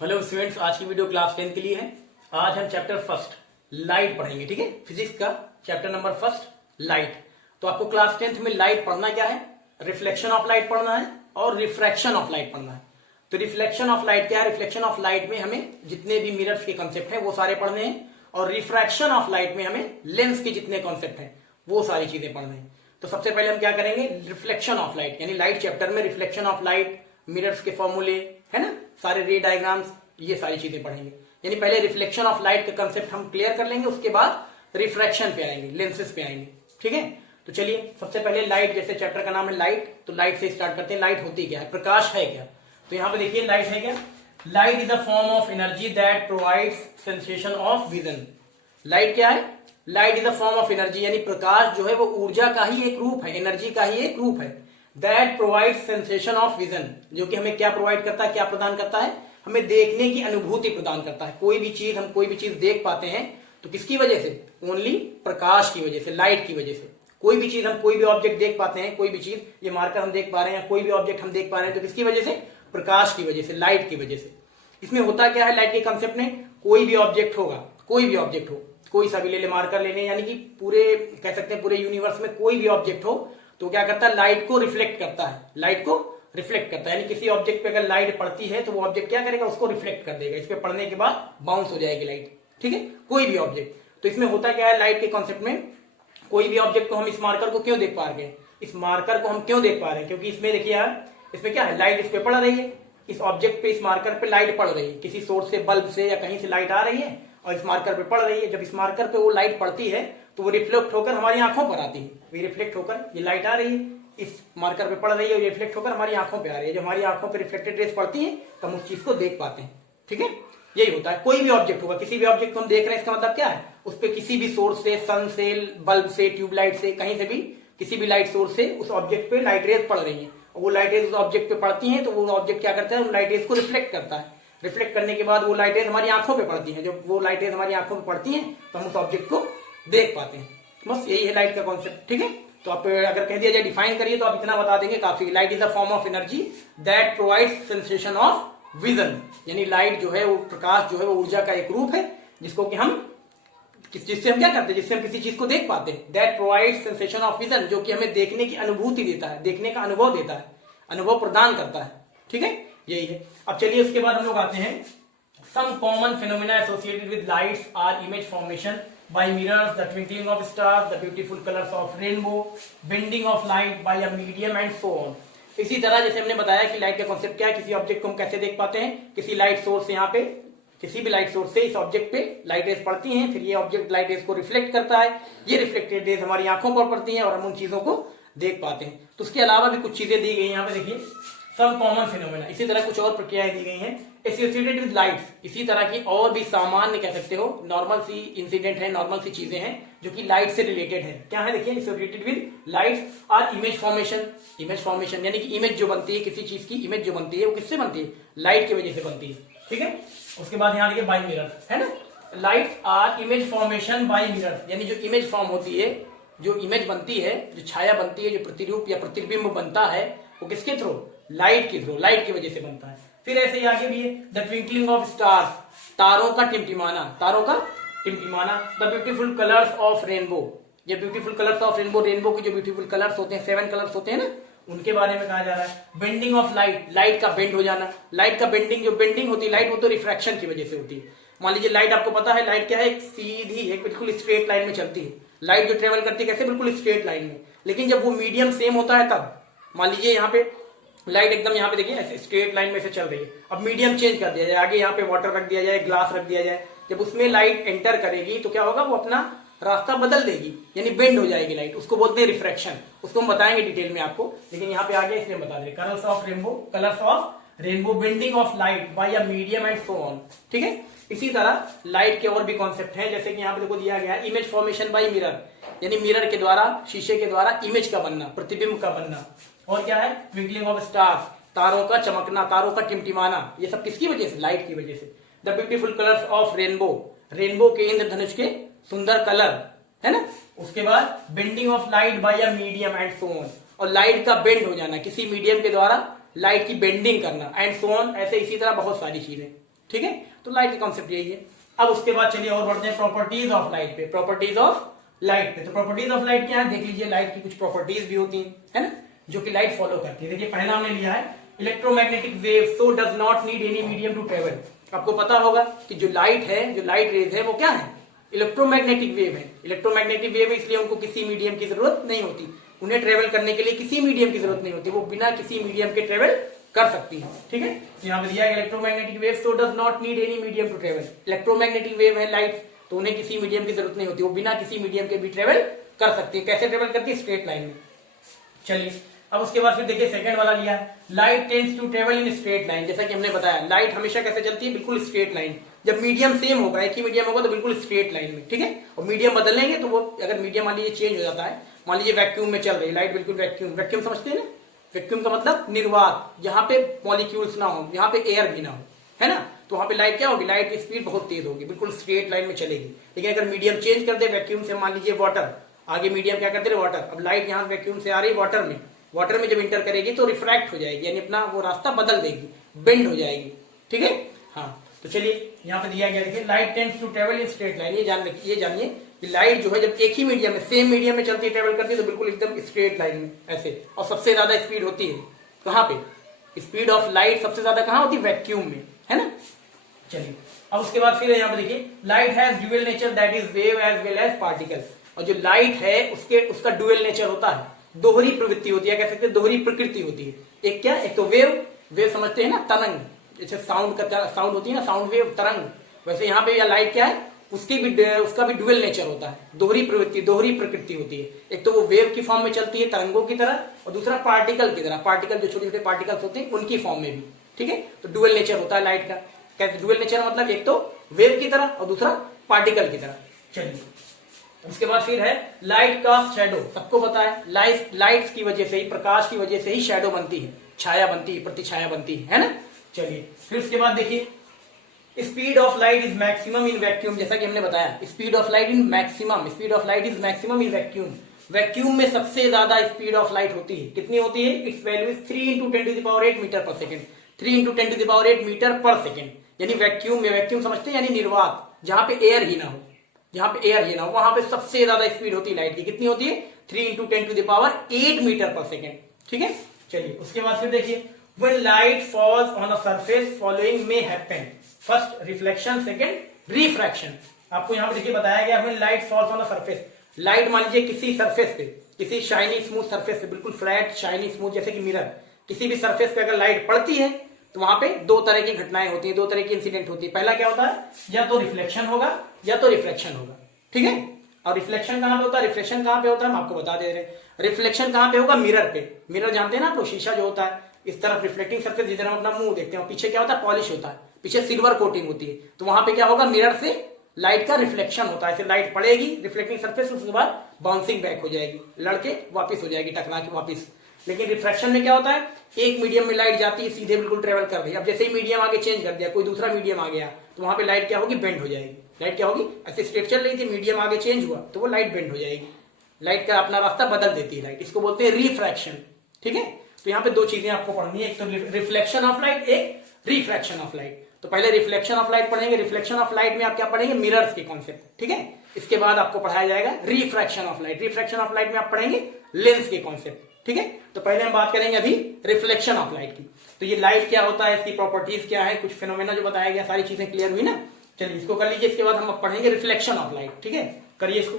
Hello students, आज की video class 10 के लिए है। आज हम चैप्टर फर्स्ट लाइट पढ़ेंगे। ठीक है, फिजिक्स का चैप्टर नंबर फर्स्ट लाइट। तो आपको क्लास 10th में लाइट पढ़ना क्या है? रिफ्लेक्शन ऑफ लाइट पढ़ना है और रिफ्रैक्शन ऑफ लाइट पढ़ना है। तो रिफ्लेक्शन ऑफ लाइट क्या है? रिफ्लेक्शन ऑफ लाइट में हमें जितने भी मिरर्स के कॉन्सेप्ट है वो सारे पढ़ने हैं, और रिफ्रैक्शन ऑफ लाइट में हमें लेंस के जितने कॉन्सेप्ट है वो सारी चीजें पढ़ने हैं। तो सबसे पहले हम क्या करेंगे? रिफ्लेक्शन ऑफ लाइट यानी लाइट चैप्टर में रिफ्लेक्शन ऑफ लाइट, मिरर्स के फॉर्मूले है ना, सारे रे डायग्राम्स, ये सारी चीजें पढ़ेंगे। यानी पहले रिफ्लेक्शन ऑफ लाइट का कंसेप्ट हम क्लियर कर लेंगे, उसके बाद रिफ्रैक्शन पे आएंगे, लेंसेज पे आएंगे। ठीक है, तो चलिए सबसे पहले लाइट, जैसे चैप्टर का नाम है लाइट, तो लाइट से स्टार्ट करते हैं। लाइट होती क्या है? प्रकाश है क्या? तो यहां पे देखिए लाइट है क्या? Light is a form of energy that provides sensation of vision. Light क्या है? Light is a form of energy, यानी प्रकाश जो है वो ऊर्जा का ही एक रूप है, एनर्जी का ही एक रूप है। That provides sensation of vision, जो कि हमें क्या प्रोवाइड करता है, क्या प्रदान करता है? हमें देखने की अनुभूति प्रदान करता है। कोई भी चीज, हम कोई भी चीज देख पाते हैं तो किसकी वजह से? ओनली प्रकाश की वजह से, लाइट की वजह से। कोई भी चीज, हम कोई भी ऑब्जेक्ट देख पाते हैं, कोई भी चीज, ये मार्कर हम देख पा रहे हैं, कोई भी ऑब्जेक्ट हम देख पा रहे हैं तो किसकी वजह से? प्रकाश की वजह से, लाइट की वजह से। इसमें होता क्या है लाइट के कंसेप्ट में? कोई भी ऑब्जेक्ट होगा, कोई भी ऑब्जेक्ट हो, कोई सा भी ले ले, मार्कर ले ले, यानी कि पूरे कह सकते हैं पूरे यूनिवर्स में कोई भी ऑब्जेक्ट हो तो क्या करता है? लाइट को रिफ्लेक्ट करता है, लाइट को रिफ्लेक्ट करता है। यानी किसी ऑब्जेक्ट पे अगर लाइट पड़ती है तो वो ऑब्जेक्ट क्या करेगा? उसको रिफ्लेक्ट कर देगा। इस पे पड़ने के बाद बाउंस हो जाएगी लाइट। ठीक है, कोई भी ऑब्जेक्ट। तो इसमें होता क्या है लाइट के कॉन्सेप्ट में? कोई भी ऑब्जेक्ट को हम इस मार्कर को क्यों देख पा रहे हैं? इस मार्कर को हम क्यों देख पा रहे हैं? क्योंकि इसमें देखिए यार, इसमें क्या है? लाइट इस पे पड़ रही है, इस ऑब्जेक्ट पे, इस मार्कर पे लाइट पड़ रही है, किसी सोर्स से, बल्ब से या कहीं से लाइट आ रही है और इस मार्कर पे पड़ रही है। जब इस मार्कर पे वो लाइट पड़ती है तो वो रिफ्लेक्ट होकर हमारी आंखों पर आती है। वो रिफ्लेक्ट होकर, ये लाइट आ रही है, इस मार्कर पे पड़ रही है और रिफ्लेक्ट होकर हमारी आंखों पे आ रही है। जब हमारी आंखों पे रिफ्लेक्टेड रेस पड़ती है तो हम उस चीज को देख पाते हैं। ठीक है, यही होता है। कोई भी ऑब्जेक्ट होगा, किसी भी ऑब्जेक्ट को हम देख रहे हैं, इसका मतलब क्या है? उस पर किसी भी सोर्स से, सन से, बल्ब से, ट्यूबलाइट से, कहीं से भी, किसी भी लाइट सोर्स से उस ऑब्जेक्ट पे लाइट रेज पड़ रही है, और वो लाइट रेज उस ऑब्जेक्ट पे पड़ती है तो वो ऑब्जेक्ट क्या करता है? उन लाइट रेज को रिफ्लेक्ट करता है। रिफ्लेक्ट करने के बाद वो लाइट रेज हमारी आंखों पे पड़ती है। जब वो लाइट रेज हमारी आंखों पे पड़ती है तो हम उस ऑब्जेक्ट को देख पाते हैं। बस यही है लाइट का कॉन्सेप्ट। ठीक है, तो आप अगर कह दिया जाए डिफाइन करिए तो आप इतना बता देंगे काफी। Light is a form of energy that provides sensation of vision. यानी लाइट जो है वो, प्रकाश जो है वो ऊर्जा का एक रूप है जिसको कि हम, जिससे हम क्या करते हैं? जिससे हम किसी चीज को देख पाते हैं। That provides sensation of vision, जो कि हमें देखने की अनुभूति देता है, देखने का अनुभव देता है, अनुभव प्रदान करता है। ठीक है, यही है। अब चलिए उसके बाद हम लोग आते हैं, some common phenomena associated with lights or image formation by mirrors, the twinkling of stars, the beautiful colors of rainbow, bending of light by a medium and so on। इसी तरह जैसे हमने बताया कि लाइट का कॉन्सेप्ट क्या है, किसी ऑब्जेक्ट को हम कैसे देख पाते हैं? किसी लाइट सोर्स से, यहाँ पे किसी भी लाइट सोर्स से इस ऑब्जेक्ट पे लाइट रेज पड़ती हैं, फिर ये ऑब्जेक्ट लाइट रेज को रिफ्लेक्ट करता है, ये रिफ्लेक्टेड रेज हमारी आंखों पर पड़ती हैं और हम उन चीजों को देख पाते हैं। तो उसके अलावा भी कुछ चीजें दी गई हैं यहाँ पे, देखिए सम कॉमन फिनोमेना। इसी तरह कुछ और प्रक्रियाएं दी गई हैं एसोसिएटेड विद लाइट्स। इसी तरह की और भी सामान्य कह सकते हो, नॉर्मल सी इंसिडेंट है, नॉर्मल सी चीजें हैं जो कि लाइट से रिलेटेड है। क्या है? देखिए associated with lights or image formation. Image formation यानी कि इमेज जो बनती है, किसी चीज की इमेज जो बनती है वो किससे बनती है? लाइट की वजह से बनती है। ठीक है, उसके बाद यहाँ देखिए बाय मिरर, है ना, light or image formation by mirror. यानी जो इमेज फॉर्म होती है, जो इमेज बनती है, जो छाया बनती है, जो प्रतिरूप या प्रतिबिंब बनता है, वो किसके थ्रू? लाइट के थ्रू, लाइट की वजह से बनता है। फिर ऐसे ही आगे भी है, द ट्विंकलिंग ऑफ स्टार्स, तारों का टिमटिमाना, तारों का टिमटिमाना। The beautiful colours of rainbow, ये beautiful colours of rainbow, rainbow के जो ब्यूटीफुल कलर्स होते हैं, 7 कलर्स होते हैं ना, उनके बारे में कहा जा रहा है। बेंडिंग ऑफ लाइट, लाइट का बेंड हो जाना। लाइट का बेंडिंग, जो बेंडिंग होती है लाइट, वो तो रिफ्रैक्शन की वजह से होती है। मान लीजिए लाइट, आपको पता है लाइट क्या है? एक सीधी, एक बिल्कुल स्ट्रेट लाइन में चलती है। लाइट जो ट्रेवल करती है कैसे? बिल्कुल स्ट्रेट लाइन में। लेकिन जब वो मीडियम सेम होता है तब, मान लीजिए यहाँ पे लाइट एकदम, यहाँ पे देखिए ऐसे स्ट्रेट लाइन में से चल रही है, अब मीडियम चेंज कर दिया जाए, आगे यहाँ पे वाटर रख दिया जाए, ग्लास रख दिया जाए, जब उसमें लाइट एंटर करेगी तो क्या होगा? वो अपना रास्ता बदल देगी, यानी बेंड हो जाएगी लाइट। उसको बोलते हैं रिफ्रैक्शन। उसको हम बताएंगे डिटेल में आपको, लेकिन यहाँ पे आगे इसलिए बता दें। Colours of rainbow, colours of rainbow, bending of light by a medium and so on. ठीक है, इसी तरह लाइट के और भी कॉन्सेप्ट हैं, जैसे कि यहाँ पे देखो दिया गया है इमेज फॉर्मेशन बाय मिरर, यानी मिरर के द्वारा, शीशे के द्वारा इमेज का बनना, प्रतिबिंब का बनना। और क्या है? ट्विंकलिंग ऑफ स्टार्स, तारों का चमकना, तारों का टिमटिमाना। ये सब किसकी वजह से? लाइट की वजह से। The beautiful colours of rainbow, rainbow के, इंद्रधनुष के सुंदर कलर, है ना। उसके बाद bending of light by a medium and so on, और लाइट का बेंड हो जाना, किसी मीडियम के द्वारा लाइट की बेंडिंग करना, एंड सो ऑन, ऐसे इसी तरह बहुत सारी चीजें। ठीक है, तो लाइट का कॉन्सेप्ट यही है। अब उसके बाद चलिए और बढ़ते हैं प्रॉपर्टीज ऑफ लाइट पे। प्रॉपर्टीज ऑफ लाइट पे, तो प्रॉपर्टीज ऑफ लाइट क्या है देख लीजिए। लाइट की कुछ प्रॉपर्टीज भी होती है ना, जो कि लाइट फॉलो करती है। देखिए पहला हमने लिया है electromagnetic wave so does not need any medium to travel. आपको पता होगा कि जो लाइट है, जो लाइट रेज है वो क्या है, इलेक्ट्रोमैग्नेटिक वेव है। इलेक्ट्रोमैग्नेटिक वेव है इसलिए उनको किसी मीडियम की जरूरत नहीं होती, उन्हें ट्रेवल करने के लिए किसी मीडियम की जरूरत नहीं होती, वो बिना किसी मीडियम के ट्रेवल कर सकती है। ठीक है, यहाँ पे दिया है electromagnetic wave so does not need any medium to travel. Electromagnetic wave है लाइट, तो उन्हें किसी मीडियम की जरूरत नहीं होती, वो बिना किसी मीडियम के भी ट्रेवल कर सकती है। कैसे ट्रेवल करती है, स्ट्रेट लाइन में। चलिए अब उसके बाद फिर देखिए सेकंड वाला लिया है light tends to travel in straight line. जैसा कि हमने बताया लाइट हमेशा कैसे चलती है, बिल्कुल स्ट्रेट लाइन। जब मीडियम सेम होगा, एक ही मीडियम होगा तो बिल्कुल स्ट्रेट लाइन में। ठीक है, और मीडियम बदल लेंगे तो वो अगर मीडियम मान लीजिए चेंज हो जाता है, मान लीजिए वैक्यूम में चल रही लाइट, बिल्कुल वैक्यूम, वैक्यूम समझते हैं ना, वैक्यूम का मतलब निर्वात, जहां पे मॉलिक्यूल्स ना हो, यहाँ पे एयर भी ना हो, है ना, तो वहां पे लाइट क्या होगी, लाइट की स्पीड बहुत तेज होगी, बिल्कुल स्ट्रेट लाइन में चलेगी। लेकिन अगर मीडियम चेंज कर दे वैक्यूम से, मान लीजिए वाटर, आगे मीडियम क्या करते रहे, वाटर, अब लाइट यहाँ वैक्यूम से आ रही वाटर में, वाटर में जब इंटर करेगी तो रिफ्रैक्ट हो जाएगी, यानी अपना वो रास्ता बदल देगी, बेंड हो जाएगी। ठीक है, हाँ, तो चलिए यहाँ पे दिया गया देखिए light tends to travel in straight line. ये जानिए कि लाइट जो है जब एक ही मीडियम में, सेम मीडियम में चलती है, ट्रेवल करती है, तो बिल्कुल एकदम स्ट्रेट लाइन में ऐसे। और सबसे ज्यादा स्पीड होती है कहाँ पे, स्पीड ऑफ लाइट सबसे ज्यादा कहाँ होती है, वैक्यूम में, है ना। चलिए अब उसके बाद फिर यहाँ पे देखिए light has dual nature that is wave as well as particle. और जो लाइट है उसका ड्यूअल नेचर होता है, दोहरी प्रवृत्ति होती है, कह सकते हैं दोहरी प्रकृति होती है। एक क्या, एक तो वेव समझते हैं ना, तरंग, जैसे साउंड होती है ना, साउंड वेव, तरंग, वैसे यहाँ पे या लाइट क्या है, उसका भी ड्यूअल नेचर होता है, दोहरी प्रवृत्ति, दोहरी प्रकृति होती है। एक तो वो वेव की फॉर्म में चलती है, तरंगों की तरह, और दूसरा पार्टिकल की तरह, पार्टिकल जो छोटे छोटे पार्टिकल्स होते हैं उनकी फॉर्म में भी। ठीक है, तो ड्यूअल नेचर होता है लाइट का। कैसे ड्यूअल नेचर, मतलब एक तो वेव की तरह और दूसरा पार्टिकल की तरह। चलिए उसके बाद फिर है लाइट का शैडो। सबको पता है लाइट्स की वजह से ही, प्रकाश की वजह से ही शैडो बनती है, छाया बनती है, प्रतिछाया बनती है ना। चलिए फिर उसके बाद देखिए speed of light is maximum in vacuum. जैसा कि हमने बताया speed of light is maximum in vacuum. Vacuum में सबसे ज्यादा स्पीड ऑफ लाइट होती है, कितनी होती है, इट्स वैल्यू इज 3 × 10⁸ मीटर पर सेकेंड। 3 × 10⁸ मीटर पर सेकेंड, यानी वैक्यूम में, वैक्यूम समझते हैं यानी निर्वात, जहां पे एयर ही ना हो, वहां पे सबसे ज्यादा स्पीड होती है लाइट की। कितनी होती है, 3 × 10⁸ मीटर पर सेकेंड। ठीक है, चलिए उसके बाद फिर देखिए when light falls on a surface following may happen, first reflection, second refraction। आपको यहाँ पे देखिए बताया गया when light falls on a surface, light मान लीजिए किसी सरफेस पे, किसी शाइनी स्मूथ सरफेस पे, बिल्कुल फ्लैट शाइनी स्मूथ जैसे कि मिरर, किसी भी सरफेस पे अगर लाइट पड़ती है तो वहां पे दो तरह की घटनाएं होती है, दो तरह की इंसिडेंट होती है। पहला क्या होता है, या तो रिफ्लेक्शन होगा या तो रिफ्रैक्शन होगा। ठीक है, और रिफ्लेक्शन कहां पे होता है, रिफ्लेक्शन कहां पे होता है हम आपको बता दे रहे हैं। रिफ्लेक्शन कहां पे होगा, मिरर पे। मिरर जानते हैं ना, तो शीशा जो होता है, इस तरफ रिफ्लेक्टिंग सरफेस जिधर हम अपना मुंह देखते हैं, पीछे क्या होता है, पॉलिश होता है, पीछे सिल्वर कोटिंग होती है, तो वहां पे क्या होगा, मिरर से लाइट का रिफ्लेक्शन होता है। ऐसे लाइट पड़ेगी रिफ्लेक्टिंग सरफेस, उसके बाद बाउंसिंग बैक हो जाएगी, लड़के वापिस हो जाएगी, टकरा के वापिस। लेकिन रिफ्रैक्शन में क्या होता है, एक मीडियम में लाइट जाती है, सीधे बिल्कुल ट्रेवल कर रही है। अब जैसे ही मीडियम आगे चेंज कर दिया, कोई दूसरा मीडियम आ गया, तो वहां पे लाइट क्या होगी, बेंड हो जाएगी। लाइट क्या होगी, ऐसे स्ट्रेट चल रही थी, मीडियम आगे चेंज हुआ तो वो लाइट बेंड हो जाएगी, लाइट का अपना रास्ता बदल देती है लाइट, इसको बोलते हैं रिफ्रैक्शन। ठीक है, तो यहाँ पे दो चीजें आपको पढ़नी है, एक तो रिफ्लेक्शन ऑफ लाइट, एक रिफ्रैक्शन ऑफ लाइट। तो पहले रिफ्लेक्शन ऑफ लाइट पढ़ेंगे। रिफ्लेक्शन ऑफ लाइट में आप क्या पढ़ेंगे, मिरर्स के कॉन्सेप्ट। ठीक है, इसके बाद आपको पढ़ाया जाएगा refraction of light. Refraction of light में आप पढ़ेंगे लेंस के कॉन्सेप्ट। ठीक है, तो पहले हम बात करेंगे अभी रिफ्लेक्शन ऑफ लाइट की। तो ये लाइट क्या होता है, इसकी प्रॉपर्टीज क्या है, कुछ फिनोमेना जो बताया गया, सारी चीजें क्लियर हुई ना। चलिए इसको कर लीजिए, इसके बाद हम पढ़ेंगे रिफ्लेक्शन ऑफ लाइट। ठीक है, करिए इसको।